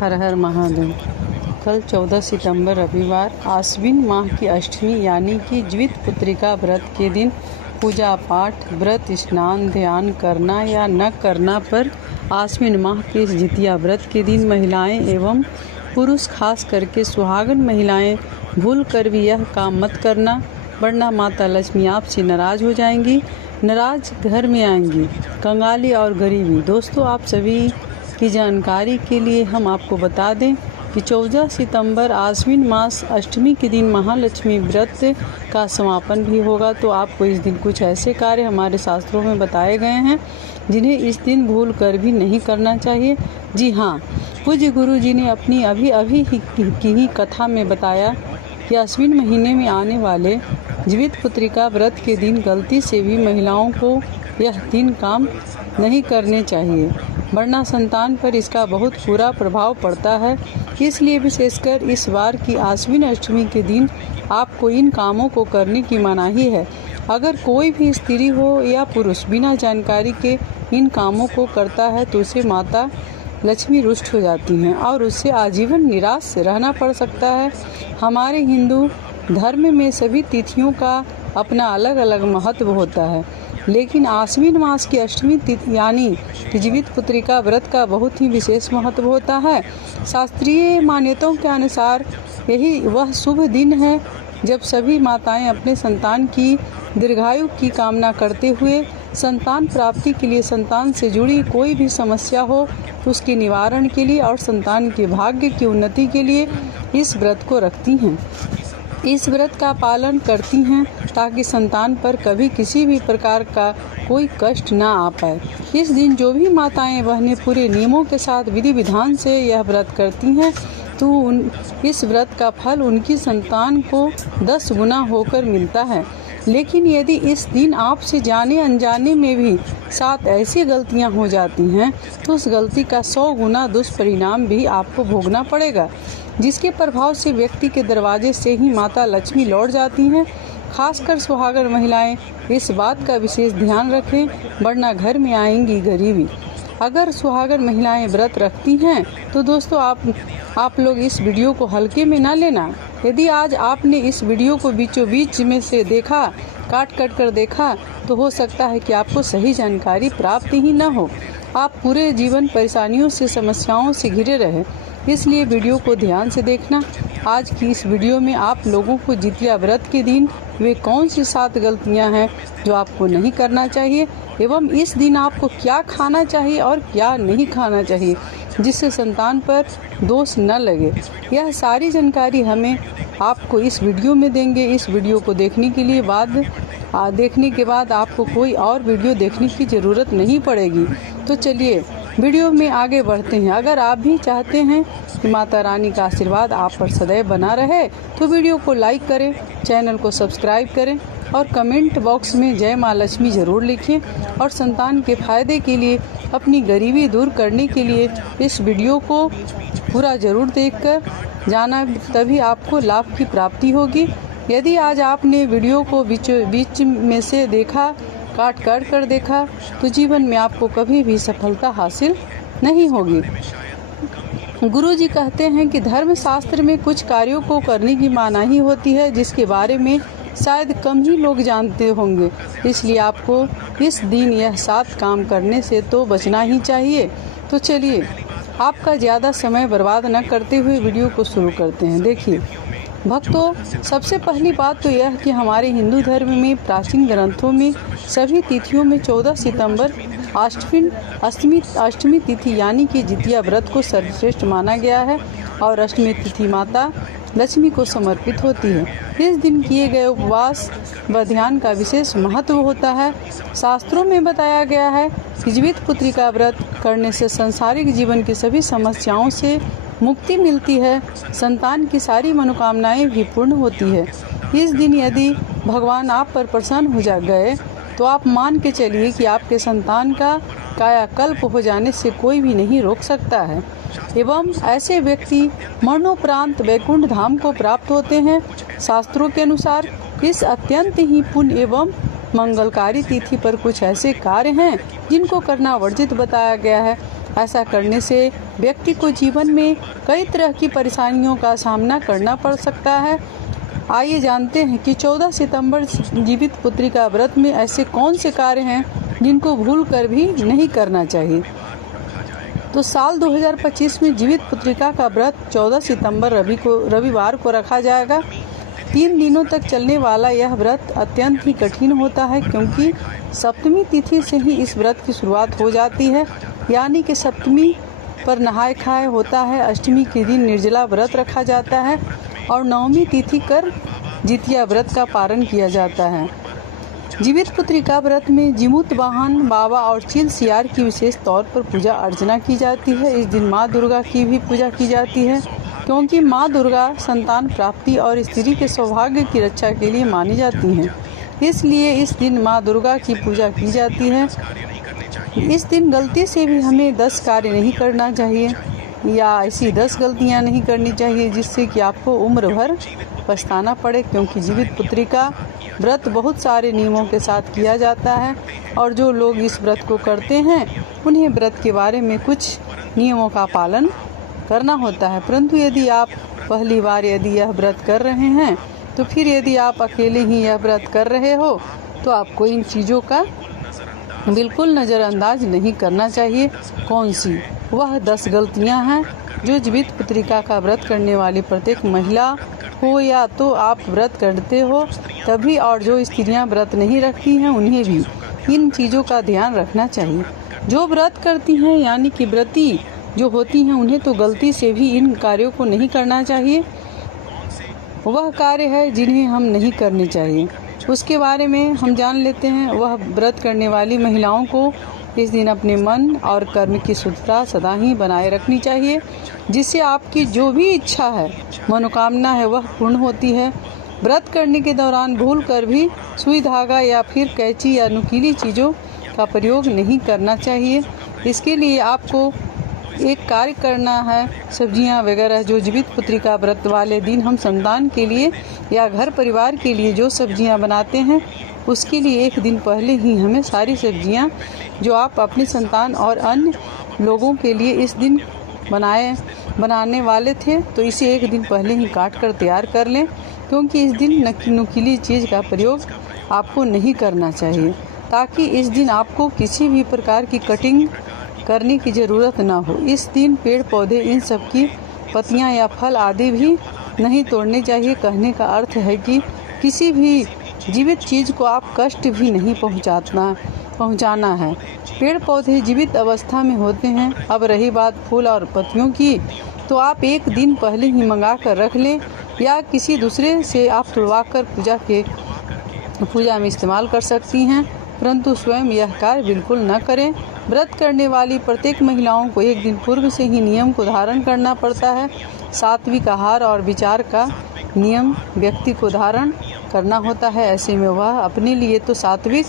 हर हर महादेव। कल 14 सितंबर रविवार आश्विन माह की अष्टमी यानी कि ज्वित पुत्रिका व्रत के दिन पूजा पाठ, व्रत, स्नान, ध्यान करना या न करना पर आश्विन माह के जितिया व्रत के दिन महिलाएं एवं पुरुष खास करके सुहागन महिलाएं भूल कर भी यह काम मत करना, वरना माता लक्ष्मी आपसे नाराज हो जाएंगी, नाराज घर में आएंगी, कंगाली और गरीबी। दोस्तों, आप सभी की जानकारी के लिए हम आपको बता दें कि 14 सितंबर आश्विन मास अष्टमी के दिन महालक्ष्मी व्रत का समापन भी होगा। तो आपको इस दिन कुछ ऐसे कार्य हमारे शास्त्रों में बताए गए हैं जिन्हें इस दिन भूल कर भी नहीं करना चाहिए। जी हाँ, पूज्य गुरु जी ने अपनी अभी की ही कथा में बताया कि अश्विन महीने में आने वाले ज्वित पुत्रिका व्रत के दिन गलती से भी महिलाओं को यह 3 काम नहीं करने चाहिए, वरना संतान पर इसका बहुत बुरा प्रभाव पड़ता है। इसलिए विशेषकर इस बार की आश्विन अष्टमी के दिन आपको इन कामों को करने की मनाही है। अगर कोई भी स्त्री हो या पुरुष बिना जानकारी के इन कामों को करता है तो उसे माता लक्ष्मी रुष्ट हो जाती हैं और उससे आजीवन निराश रहना पड़ सकता है। हमारे हिंदू धर्म में सभी तिथियों का अपना अलग अलग महत्व होता है, लेकिन आश्विन मास की अष्टमी तिथि यानी ज्वित पुत्रिका व्रत का बहुत ही विशेष महत्व होता है। शास्त्रीय मान्यताओं के अनुसार यही वह शुभ दिन है जब सभी माताएं अपने संतान की दीर्घायु की कामना करते हुए संतान प्राप्ति के लिए, संतान से जुड़ी कोई भी समस्या हो उसके निवारण के लिए और संतान के भाग्य की उन्नति के लिए इस व्रत को रखती हैं, इस व्रत का पालन करती हैं ताकि संतान पर कभी किसी भी प्रकार का कोई कष्ट ना आ पाए। इस दिन जो भी माताएं बहनें पूरे नियमों के साथ विधि विधान से यह व्रत करती हैं तो इस व्रत का फल उनकी संतान को 10 गुना होकर मिलता है। लेकिन यदि इस दिन आपसे जाने अनजाने में भी 7 ऐसी गलतियां हो जाती हैं तो उस गलती का 100 गुना दुष्परिणाम भी आपको भोगना पड़ेगा, जिसके प्रभाव से व्यक्ति के दरवाजे से ही माता लक्ष्मी लौट जाती हैं। खासकर सुहागन महिलाएं इस बात का विशेष ध्यान रखें, वरना घर में आएंगी गरीबी। अगर सुहागन महिलाएं व्रत रखती हैं तो दोस्तों आप लोग इस वीडियो को हल्के में ना लेना। यदि आज आपने इस वीडियो को बीचों बीच में से देखा, काट कर देखा, तो हो सकता है कि आपको सही जानकारी प्राप्त ही न हो, आप पूरे जीवन परेशानियों से, समस्याओं से घिरे रहे। इसलिए वीडियो को ध्यान से देखना। आज की इस वीडियो में आप लोगों को जितिया व्रत के दिन वे कौन सी 7 गलतियां हैं जो आपको नहीं करना चाहिए एवं इस दिन आपको क्या खाना चाहिए और क्या नहीं खाना चाहिए जिससे संतान पर दोष न लगे, यह सारी जानकारी हमें आपको इस वीडियो में देंगे। इस वीडियो को देखने के बाद आपको कोई और वीडियो देखने की ज़रूरत नहीं पड़ेगी। तो चलिए वीडियो में आगे बढ़ते हैं। अगर आप भी चाहते हैं कि माता रानी का आशीर्वाद आप पर सदैव बना रहे तो वीडियो को लाइक करें, चैनल को सब्सक्राइब करें और कमेंट बॉक्स में जय माँ लक्ष्मी ज़रूर लिखें। और संतान के फायदे के लिए, अपनी गरीबी दूर करने के लिए इस वीडियो को पूरा ज़रूर देखकर जाना, तभी आपको लाभ की प्राप्ति होगी। यदि आज आपने वीडियो को बीच में से देखा, काट कर देखा, तो जीवन में आपको कभी भी सफलता हासिल नहीं होगी। गुरु जी कहते हैं कि धर्म शास्त्र में कुछ कार्यों को करने की मनाही होती है जिसके बारे में शायद कम ही लोग जानते होंगे, इसलिए आपको इस दिन यह 7 काम करने से तो बचना ही चाहिए। तो चलिए आपका ज़्यादा समय बर्बाद न करते हुए वीडियो को शुरू करते हैं। देखिए भक्तों, सबसे पहली बात तो यह कि हमारे हिंदू धर्म में प्राचीन ग्रंथों में सभी तिथियों में 14 सितंबर अष्टमी तिथि यानी कि जितिया व्रत को सर्वश्रेष्ठ माना गया है और अष्टमी तिथि माता लक्ष्मी को समर्पित होती है। इस दिन किए गए उपवास व ध्यान का विशेष महत्व होता है। शास्त्रों में बताया गया है कि ज्वित पुत्रिका व्रत करने से सांसारिक जीवन की सभी समस्याओं से मुक्ति मिलती है, संतान की सारी मनोकामनाएं भी पूर्ण होती है। इस दिन यदि भगवान आप पर प्रसन्न हो गए तो आप मान के चलिए कि आपके संतान का कायाकल्प हो जाने से कोई भी नहीं रोक सकता है एवं ऐसे व्यक्ति मरणोपरांत वैकुंठ धाम को प्राप्त होते हैं। शास्त्रों के अनुसार इस अत्यंत ही पुण्य एवं मंगलकारी तिथि पर कुछ ऐसे कार्य हैं जिनको करना वर्जित बताया गया है। ऐसा करने से व्यक्ति को जीवन में कई तरह की परेशानियों का सामना करना पड़ सकता है। आइए जानते हैं कि 14 सितंबर जीवित पुत्रिका व्रत में ऐसे कौन से कार्य हैं जिनको भूल कर भी नहीं करना चाहिए। तो साल 2025 में जीवित पुत्रिका का व्रत 14 सितंबर रविवार को रखा जाएगा। 3 दिनों तक चलने वाला यह व्रत अत्यंत ही कठिन होता है, क्योंकि सप्तमी तिथि से ही इस व्रत की शुरुआत हो जाती है, यानी कि सप्तमी पर नहाय खाए होता है। अष्टमी के दिन निर्जला व्रत रखा जाता है और नवमी तिथि कर जितिया व्रत का पारण किया जाता है। जीवित पुत्रिका व्रत में जीमूत वाहन बाबा और चील सियार की विशेष तौर पर पूजा अर्चना की जाती है। इस दिन माँ दुर्गा की भी पूजा की जाती है, क्योंकि माँ दुर्गा संतान प्राप्ति और स्त्री के सौभाग्य की रक्षा के लिए मानी जाती हैं। इसलिए इस दिन माँ दुर्गा की पूजा की जाती है। इस दिन गलती से भी हमें 10 कार्य नहीं करना चाहिए या ऐसी 10 गलतियाँ नहीं करनी चाहिए जिससे कि आपको उम्र भर पछताना पड़े, क्योंकि जीवित पुत्रिका व्रत बहुत सारे नियमों के साथ किया जाता है और जो लोग इस व्रत को करते हैं उन्हें व्रत के बारे में कुछ नियमों का पालन करना होता है। परंतु यदि आप पहली बार यदि यह व्रत कर रहे हैं तो फिर यदि आप अकेले ही यह व्रत कर रहे हो तो आपको इन चीज़ों का बिल्कुल नज़रअंदाज नहीं करना चाहिए। कौन सी? वह 10 गलतियां हैं जो जीवित पुत्रिका का व्रत करने वाली प्रत्येक महिला हो या तो आप व्रत करते हो तभी और जो स्त्रियां व्रत नहीं रखती हैं उन्हें भी इन चीज़ों का ध्यान रखना चाहिए। जो व्रत करती हैं यानी कि व्रती जो होती हैं उन्हें तो गलती से भी इन कार्यों को नहीं करना चाहिए। वह कार्य है जिन्हें हम नहीं करने चाहिए, उसके बारे में हम जान लेते हैं। वह व्रत करने वाली महिलाओं को इस दिन अपने मन और कर्म की शुद्धता सदा ही बनाए रखनी चाहिए, जिससे आपकी जो भी इच्छा है, मनोकामना है, वह पूर्ण होती है। व्रत करने के दौरान भूल कर भी सुई धागा या फिर कैंची या नुकीली चीज़ों का प्रयोग नहीं करना चाहिए। इसके लिए आपको एक कार्य करना है। सब्जियां वगैरह जो जीवित पुत्रिका व्रत वाले दिन हम संतान के लिए या घर परिवार के लिए जो सब्जियां बनाते हैं उसके लिए एक दिन पहले ही हमें सारी सब्जियां जो आप अपनी संतान और अन्य लोगों के लिए इस दिन बनाने वाले थे तो इसे एक दिन पहले ही काट कर तैयार कर लें, क्योंकि इस दिन नुकीली चीज़ का प्रयोग आपको नहीं करना चाहिए, ताकि इस दिन आपको किसी भी प्रकार की कटिंग करने की ज़रूरत ना हो। इस दिन पेड़ पौधे इन सब की पत्तियां या फल आदि भी नहीं तोड़ने चाहिए। कहने का अर्थ है कि किसी भी जीवित चीज़ को आप कष्ट भी नहीं पहुंचाना है। पेड़ पौधे जीवित अवस्था में होते हैं। अब रही बात फूल और पत्तियों की, तो आप एक दिन पहले ही मंगा कर रख लें या किसी दूसरे से आप तुड़वा कर पूजा में इस्तेमाल कर सकती हैं, परंतु स्वयं यह कार्य बिल्कुल न करें। व्रत करने वाली प्रत्येक महिलाओं को एक दिन पूर्व से ही नियम को धारण करना पड़ता है। सात्विक आहार और विचार का नियम व्यक्ति को धारण करना होता है। ऐसे में वह अपने लिए तो सात्विक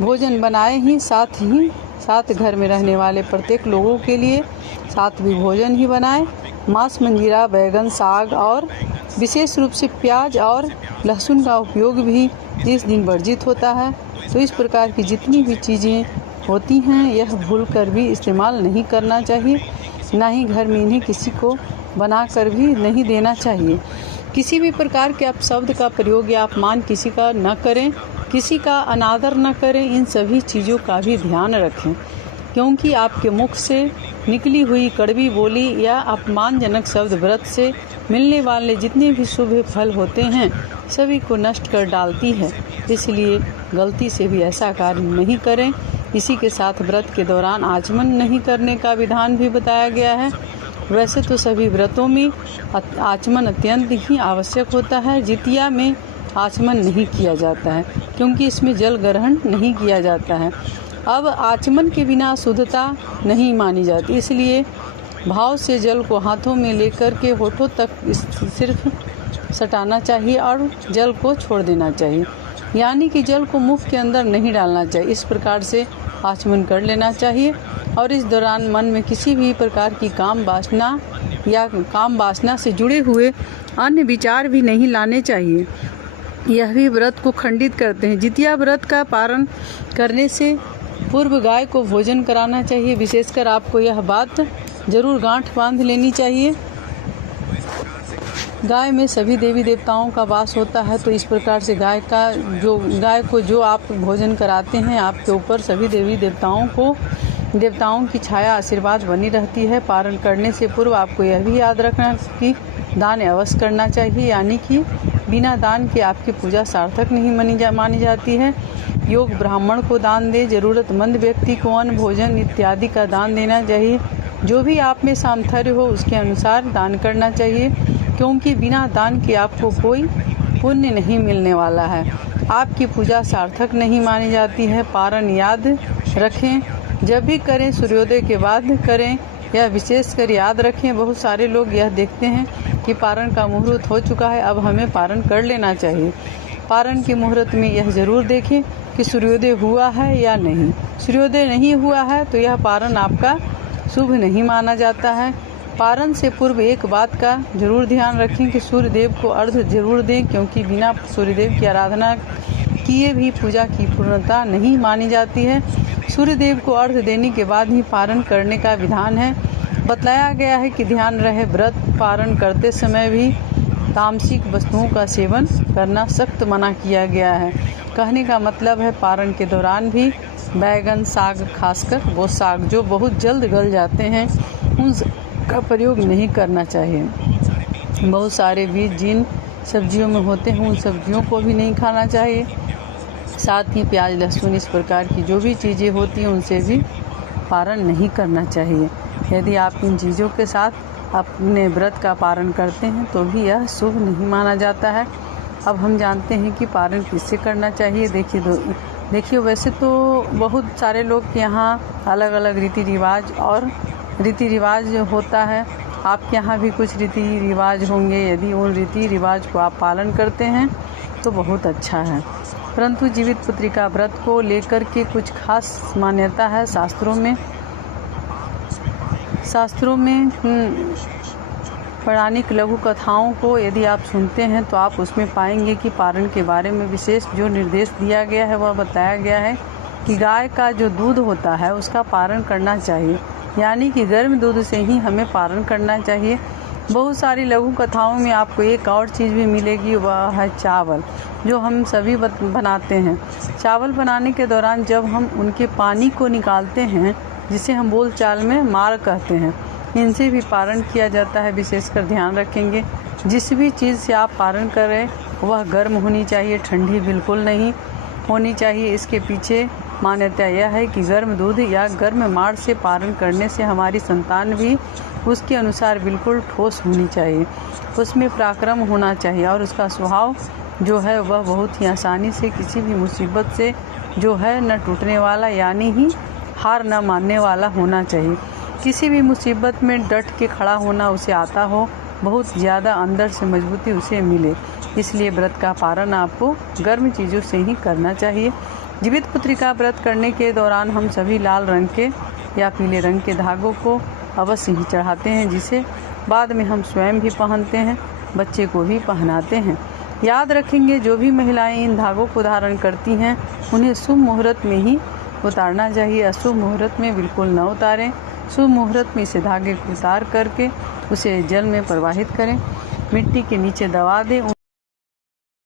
भोजन बनाए ही साथ घर में रहने वाले प्रत्येक लोगों के लिए सात्विक भोजन ही बनाए। मांस, मंजीरा, बैगन, साग और विशेष रूप से प्याज और लहसुन का उपयोग भी इस दिन वर्जित होता है। तो इस प्रकार की जितनी भी चीज़ें होती हैं यह भूल कर भी इस्तेमाल नहीं करना चाहिए, ना ही घर में इन्हें किसी को बना कर भी नहीं देना चाहिए। किसी भी प्रकार के आप शब्द का प्रयोग या अपमान किसी का न करें, किसी का अनादर न करें। इन सभी चीज़ों का भी ध्यान रखें, क्योंकि आपके मुख से निकली हुई कड़वी बोली या अपमानजनक शब्द व्रत से मिलने वाले जितने भी शुभ फल होते हैं सभी को नष्ट कर डालती है। इसलिए गलती से भी ऐसा कार्य नहीं करें। इसी के साथ व्रत के दौरान आचमन नहीं करने का विधान भी बताया गया है। वैसे तो सभी व्रतों में आचमन अत्यंत ही आवश्यक होता है। जितिया में आचमन नहीं किया जाता है क्योंकि इसमें जल ग्रहण नहीं किया जाता है। अब आचमन के बिना शुद्धता नहीं मानी जाती, इसलिए भाव से जल को हाथों में लेकर के होठों तक सिर्फ सटाना चाहिए और जल को छोड़ देना चाहिए, यानी कि जल को मुख के अंदर नहीं डालना चाहिए। इस प्रकार से आचमन कर लेना चाहिए और इस दौरान मन में किसी भी प्रकार की काम वासना से जुड़े हुए अन्य विचार भी नहीं लाने चाहिए। यह भी व्रत को खंडित करते हैं। जितिया व्रत का पारण करने से पूर्व गाय को भोजन कराना चाहिए। विशेषकर आपको यह बात जरूर गांठ बांध लेनी चाहिए। गाय में सभी देवी देवताओं का वास होता है, तो इस प्रकार से गाय को जो आप भोजन कराते हैं, आपके ऊपर सभी देवी देवताओं की छाया आशीर्वाद बनी रहती है। पारण करने से पूर्व आपको यह भी याद रखना कि दान अवश्य करना चाहिए, यानी कि बिना दान के आपकी पूजा सार्थक नहीं मानी जाती है। योग ब्राह्मण को दान दे, जरूरतमंद व्यक्ति को अन्न भोजन इत्यादि का दान देना चाहिए। जो भी आप में सामर्थ्य हो उसके अनुसार दान करना चाहिए, क्योंकि बिना दान के आपको कोई पुण्य नहीं मिलने वाला है। आपकी पूजा सार्थक नहीं मानी जाती है। पारण याद रखें, जब भी करें सूर्योदय के बाद करें, यह विशेषकर याद रखें। बहुत सारे लोग यह देखते हैं कि पारण का मुहूर्त हो चुका है, अब हमें पारण कर लेना चाहिए। पारण के मुहूर्त में यह जरूर देखें कि सूर्योदय हुआ है या नहीं। सूर्योदय नहीं हुआ है तो यह पारण आपका शुभ नहीं माना जाता है। पारण से पूर्व एक बात का जरूर ध्यान रखें कि सूर्यदेव को अर्घ्य जरूर दें, क्योंकि बिना सूर्यदेव की आराधना किए भी पूजा की पूर्णता नहीं मानी जाती है। सूर्यदेव को अर्घ्य देने के बाद ही पारण करने का विधान है। बतलाया गया है कि ध्यान रहे, व्रत पारण करते समय भी तामसिक वस्तुओं का सेवन करना सख्त मना किया गया है। कहने का मतलब है पारण के दौरान भी बैगन, साग, खासकर वो साग जो बहुत जल्द गल जाते हैं, उन का प्रयोग नहीं करना चाहिए। बहुत सारे बीज जिन सब्जियों में होते हैं उन सब्जियों को भी नहीं खाना चाहिए। साथ ही प्याज, लहसुन, इस प्रकार की जो भी चीज़ें होती हैं उनसे भी पारण नहीं करना चाहिए। यदि आप इन चीज़ों के साथ अपने व्रत का पारण करते हैं तो भी यह शुभ नहीं माना जाता है। अब हम जानते हैं कि पारण किससे करना चाहिए। देखिए वैसे तो बहुत सारे लोग के यहाँ अलग अलग रीति रिवाज होता है। आपके यहाँ भी कुछ रीति रिवाज होंगे। यदि उन रीति रिवाज को आप पालन करते हैं तो बहुत अच्छा है। परंतु जीवित पुत्रिका व्रत को लेकर के कुछ खास मान्यता है शास्त्रों में पौराणिक लघु कथाओं को यदि आप सुनते हैं तो आप उसमें पाएंगे कि पारण के बारे में विशेष जो निर्देश दिया गया है वह बताया गया है कि गाय का जो दूध होता है उसका पारण करना चाहिए, यानी कि गर्म दूध से ही हमें पारण करना चाहिए। बहुत सारी लघु कथाओं में आपको एक और चीज़ भी मिलेगी, वह है चावल, जो हम सभी बनाते हैं। चावल बनाने के दौरान जब हम उनके पानी को निकालते हैं, जिसे हम बोलचाल में मार कहते हैं, इनसे भी पारण किया जाता है। विशेषकर ध्यान रखेंगे जिस भी चीज़ से आप पारण करें वह गर्म होनी चाहिए, ठंडी बिल्कुल नहीं होनी चाहिए। इसके पीछे मान्यता यह है कि गर्म दूध या गर्म माड़ से पारण करने से हमारी संतान भी उसके अनुसार बिल्कुल ठोस होनी चाहिए, उसमें पराक्रम होना चाहिए और उसका स्वभाव जो है वह बहुत ही आसानी से किसी भी मुसीबत से जो है न टूटने वाला, यानी ही हार न मानने वाला होना चाहिए। किसी भी मुसीबत में डट के खड़ा होना उसे आता हो, बहुत ज़्यादा अंदर से मजबूती उसे मिले। इसलिए व्रत का पारण आपको गर्म चीज़ों से ही करना चाहिए। जीवित पुत्रिका व्रत करने के दौरान हम सभी लाल रंग के या पीले रंग के धागों को अवश्य ही चढ़ाते हैं, जिसे बाद में हम स्वयं भी पहनते हैं, बच्चे को भी पहनाते हैं। याद रखेंगे जो भी महिलाएं इन धागों को धारण करती हैं उन्हें शुभ मुहूर्त में ही उतारना चाहिए। अशुभ मुहूर्त में बिल्कुल न उतारें। शुभ मुहूर्त में इसे धागे को उतार करके उसे जल में प्रवाहित करें, मिट्टी के नीचे दबा दें।